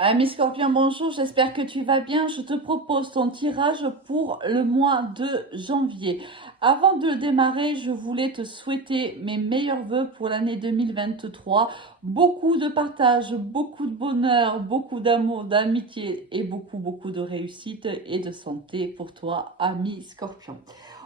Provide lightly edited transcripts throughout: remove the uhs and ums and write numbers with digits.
Ami Scorpion, bonjour, j'espère que tu vas bien. Je te propose ton tirage pour le mois de janvier. Avant de le démarrer, je voulais te souhaiter mes meilleurs vœux pour l'année 2023. Beaucoup de partage, beaucoup de bonheur, beaucoup d'amour, d'amitié et beaucoup de réussite et de santé pour toi, ami Scorpion.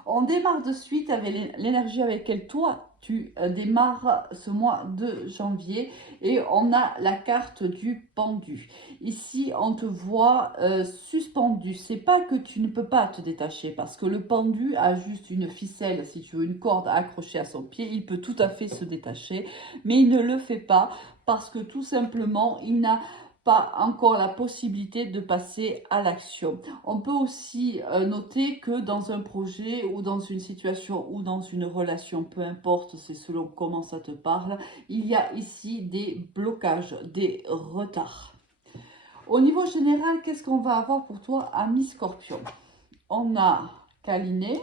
On démarre de suite avec l'énergie avec laquelle toi tu démarres ce mois de janvier et on a la carte du pendu. Ici, on te voit suspendu. C'est pas que tu ne peux pas te détacher parce que le pendu a juste une ficelle, si tu veux, une corde accrochée à son pied. Il peut tout à fait se détacher, mais il ne le fait pas parce que tout simplement, il n'a pas encore la possibilité de passer à l'action. On peut aussi noter que dans un projet ou dans une situation ou dans une relation, peu importe, c'est selon comment ça te parle, il y a ici des blocages, des retards. Au niveau général, qu'est-ce qu'on va avoir pour toi, ami Scorpion? On a câliné,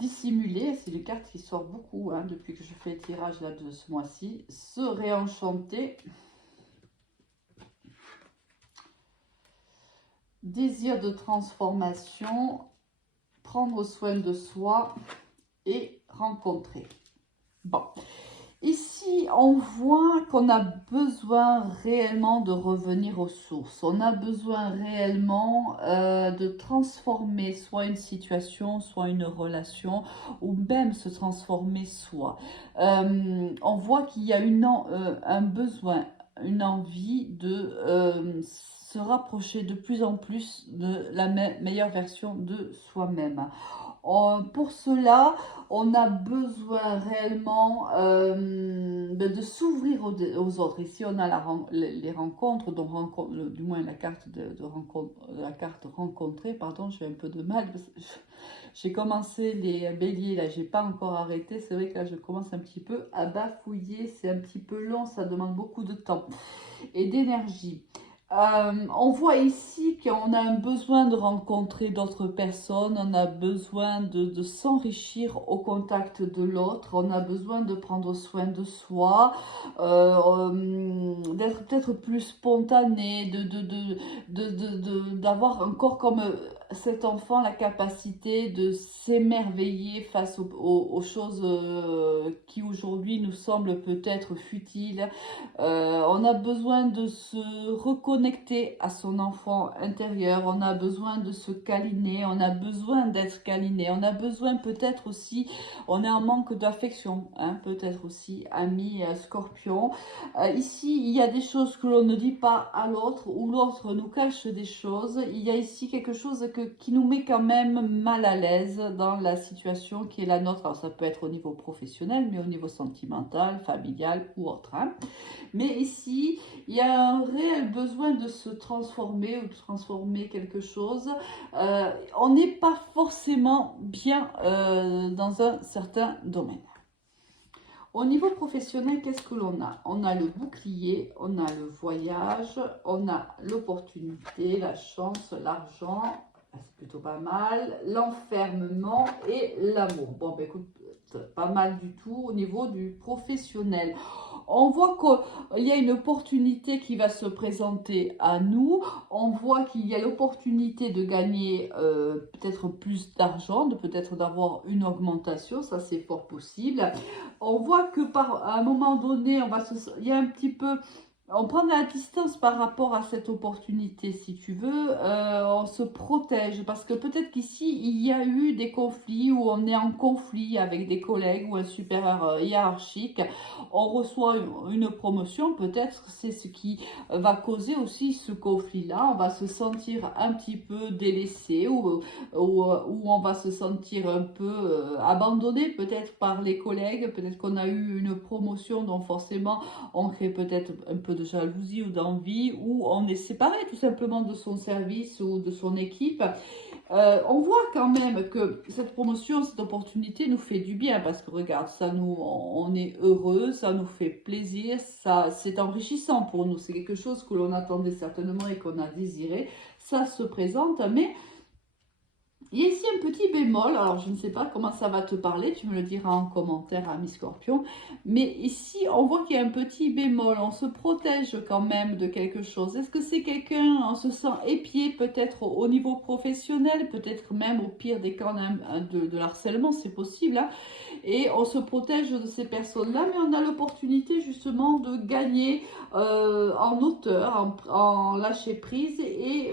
dissimulé, c'est une carte qui sort beaucoup depuis que je fais le tirage là de ce mois-ci. Se réenchanter, désir de transformation, prendre soin de soi et rencontrer. Bon. Ici, on voit qu'on a besoin réellement de revenir aux sources. On a besoin réellement de transformer soit une situation, soit une relation, ou même se transformer soi. On voit qu'il y a un besoin, une envie de se rapprocher de plus en plus de la meilleure version de soi-même. Pour cela, on a besoin réellement de s'ouvrir aux autres. Ici, on a les rencontres, donc du moins la carte de rencontre, la carte rencontrée, pardon, j'ai un peu de mal. J'ai commencé les béliers, là, j'ai pas encore arrêté. C'est vrai que là, je commence un petit peu à bafouiller. C'est un petit peu long, ça demande beaucoup de temps et d'énergie. On voit ici qu'on a un besoin de rencontrer d'autres personnes, on a besoin de s'enrichir au contact de l'autre, on a besoin de prendre soin de soi, d'être peut-être plus spontané, d'avoir encore comme cet enfant la capacité de s'émerveiller face aux choses qui aujourd'hui nous semblent peut-être futiles. On a besoin de se reconnecter à son enfant intérieur, on a besoin de se câliner, on a besoin d'être câliné, on a besoin peut-être aussi, on est en manque d'affection, peut-être aussi, ami Scorpion. Ici, il y a des choses que l'on ne dit pas à l'autre, ou l'autre nous cache des choses. Il y a ici quelque chose qui nous met quand même mal à l'aise dans la situation qui est la nôtre. Alors ça peut être au niveau professionnel, mais au niveau sentimental, familial ou autre. Mais ici, il y a un réel besoin de se transformer ou de transformer quelque chose. On n'est pas forcément bien dans un certain domaine. Au niveau professionnel, qu'est-ce que l'on a? On a le bouclier, on a le voyage, on a l'opportunité, la chance, l'argent, c'est plutôt pas mal, l'enfermement et l'amour. Bon, ben écoute, pas mal du tout au niveau du professionnel. On voit qu'il y a une opportunité qui va se présenter à nous. On voit qu'il y a l'opportunité de gagner peut-être plus d'argent, de peut-être d'avoir une augmentation. Ça, c'est fort possible. On voit que par à un moment donné, il y a un petit peu, on prend de la distance par rapport à cette opportunité, si tu veux. On se protège parce que peut-être qu'ici, il y a eu des conflits où on est en conflit avec des collègues ou un supérieur hiérarchique. On reçoit une promotion, peut-être c'est ce qui va causer aussi ce conflit-là. On va se sentir un petit peu délaissé ou on va se sentir un peu abandonné peut-être par les collègues. Peut-être qu'on a eu une promotion, donc forcément on crée peut-être un peu de jalousie ou d'envie, ou on est séparé tout simplement de son service ou de son équipe. On voit quand même que cette promotion, cette opportunité nous fait du bien parce que regarde, on est heureux, ça nous fait plaisir, ça, c'est enrichissant pour nous. C'est quelque chose que l'on attendait certainement et qu'on a désiré. Ça se présente, mais Il y a ici un petit bémol, alors je ne sais pas comment ça va te parler, tu me le diras en commentaire, ami Scorpion, mais ici on voit qu'il y a un petit bémol, on se protège quand même de quelque chose. Est-ce que c'est quelqu'un, on se sent épié peut-être au niveau professionnel, peut-être même au pire des cas de l'harcèlement, c'est possible, hein, et on se protège de ces personnes-là, mais on a l'opportunité justement de gagner en hauteur, en lâcher prise, et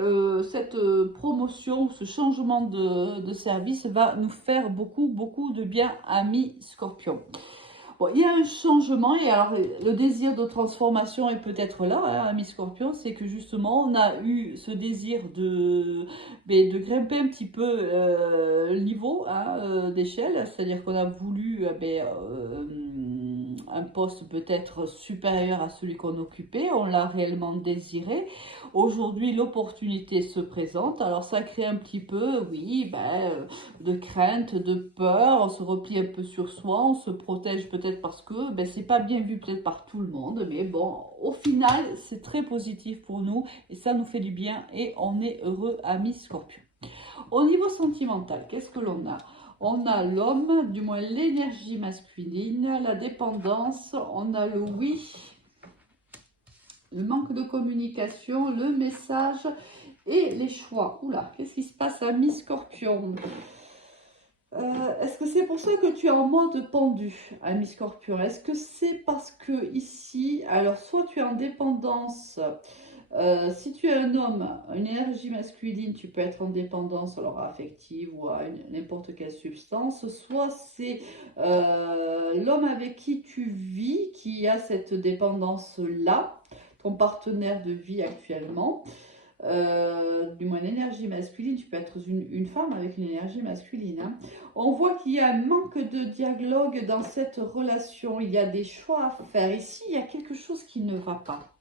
cette promotion, ce changement de service va nous faire beaucoup de bien, amis Scorpion. Bon, il y a un changement, et alors le désir de transformation est peut-être là, hein, ami Scorpion, c'est que justement on a eu ce désir de grimper un petit peu le niveau, hein, d'échelle, c'est-à-dire qu'on a voulu un poste peut-être supérieur à celui qu'on occupait, on l'a réellement désiré. Aujourd'hui, l'opportunité se présente, alors ça crée un petit peu, oui, de crainte, de peur, on se replie un peu sur soi, on se protège peut-être parce que c'est pas bien vu peut-être par tout le monde, mais bon, au final, c'est très positif pour nous et ça nous fait du bien et on est heureux, amis Scorpion. Au niveau sentimental, qu'est-ce que l'on a? On a l'homme, du moins l'énergie masculine, la dépendance, on a le oui, le manque de communication, le message et les choix. Oula, qu'est-ce qui se passe à mi-Scorpion? Est-ce que c'est pour ça que tu es en mode pendu, ami Scorpion? Est-ce que c'est parce que ici, alors soit tu es en dépendance, si tu es un homme, une énergie masculine, tu peux être en dépendance alors affective ou à n'importe quelle substance, soit c'est l'homme avec qui tu vis qui a cette dépendance-là, ton partenaire de vie actuellement. Du moins l'énergie masculine, tu peux être une femme avec une énergie masculine, hein. On voit qu'il y a un manque de dialogue dans cette relation, il y a des choix à faire. Ici, il y a quelque chose qui ne va pas.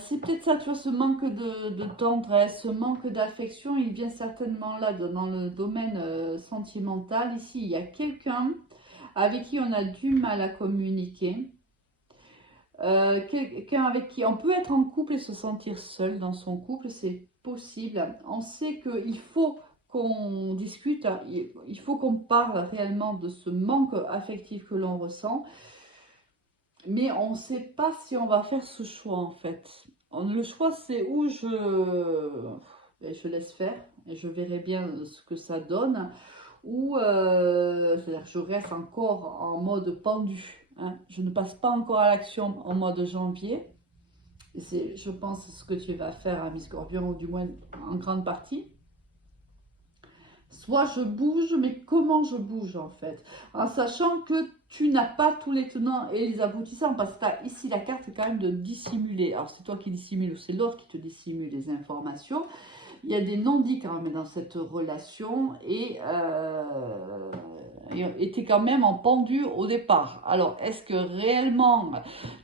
C'est peut-être ça, tu vois, ce manque de tendresse, ce manque d'affection, il vient certainement là, dans le domaine sentimental. Ici, il y a quelqu'un avec qui on a du mal à communiquer. Quelqu'un avec qui on peut être en couple et se sentir seul dans son couple, c'est possible. On sait qu'il faut qu'on discute, il faut qu'on parle réellement de ce manque affectif que l'on ressent, mais on ne sait pas si on va faire ce choix en fait. Le choix, c'est où je laisse faire et je verrai bien ce que ça donne, ou c'est-à-dire que je reste encore en mode pendu, hein. Je ne passe pas encore à l'action en mois de janvier. C'est, je pense, ce que tu vas faire, ami Scorpion, ou du moins en grande partie. Soit je bouge, mais comment je bouge en fait? En sachant que tu n'as pas tous les tenants et les aboutissants, parce que tu as ici la carte quand même de dissimuler. Alors c'est toi qui dissimule ou c'est l'autre qui te dissimule les informations. Il y a des non-dits quand même dans cette relation et tu es quand même en pendu au départ. Alors, est-ce que réellement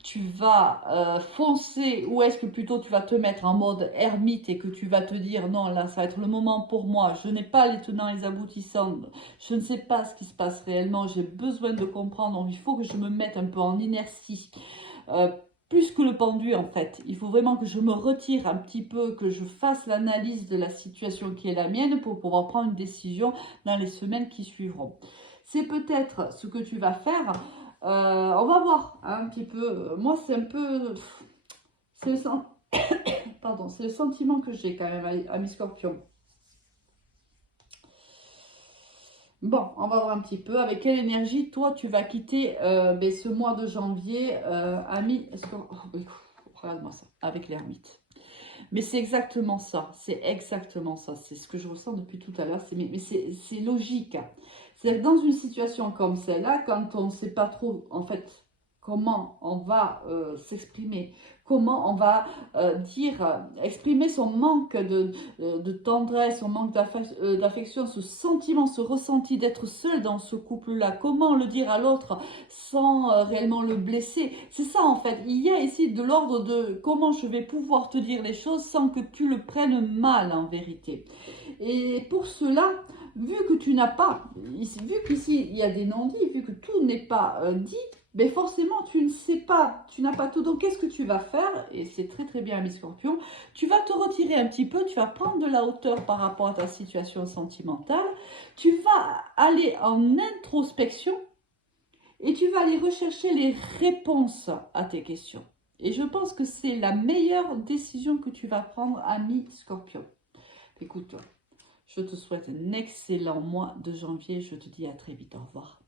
tu vas foncer ou est-ce que plutôt tu vas te mettre en mode ermite et que tu vas te dire non, là ça va être le moment pour moi, je n'ai pas les tenants et les aboutissants, je ne sais pas ce qui se passe réellement, j'ai besoin de comprendre, donc il faut que je me mette un peu en inertie. Plus que le pendu en fait, il faut vraiment que je me retire un petit peu, que je fasse l'analyse de la situation qui est la mienne pour pouvoir prendre une décision dans les semaines qui suivront. C'est peut-être ce que tu vas faire, on va voir hein, un petit peu, moi c'est un peu, c'est le, pardon, c'est le sentiment que j'ai quand même à mes scorpions. Bon, on va voir un petit peu avec quelle énergie toi tu vas quitter ce mois de janvier, ami. Regarde-moi ça, avec l'ermite. Mais c'est exactement ça, c'est exactement ça, c'est ce que je ressens depuis tout à l'heure, mais c'est logique. C'est dans une situation comme celle-là, quand on ne sait pas trop, en fait, comment on va s'exprimer, comment on va exprimer son manque de tendresse, son manque d'affection, ce sentiment, ce ressenti d'être seul dans ce couple-là, comment le dire à l'autre sans réellement le blesser. C'est ça en fait, il y a ici de l'ordre de comment je vais pouvoir te dire les choses sans que tu le prennes mal en vérité. Et pour cela, vu que tu n'as pas, vu qu'ici il y a des non-dits, vu que tout n'est pas dit, Mais forcément, tu ne sais pas, tu n'as pas tout. Donc, qu'est-ce que tu vas faire? Et c'est très très bien, ami Scorpion. Tu vas te retirer un petit peu, tu vas prendre de la hauteur par rapport à ta situation sentimentale. Tu vas aller en introspection et tu vas aller rechercher les réponses à tes questions. Et je pense que c'est la meilleure décision que tu vas prendre, ami Scorpion. Écoute, je te souhaite un excellent mois de janvier. Je te dis à très vite. Au revoir.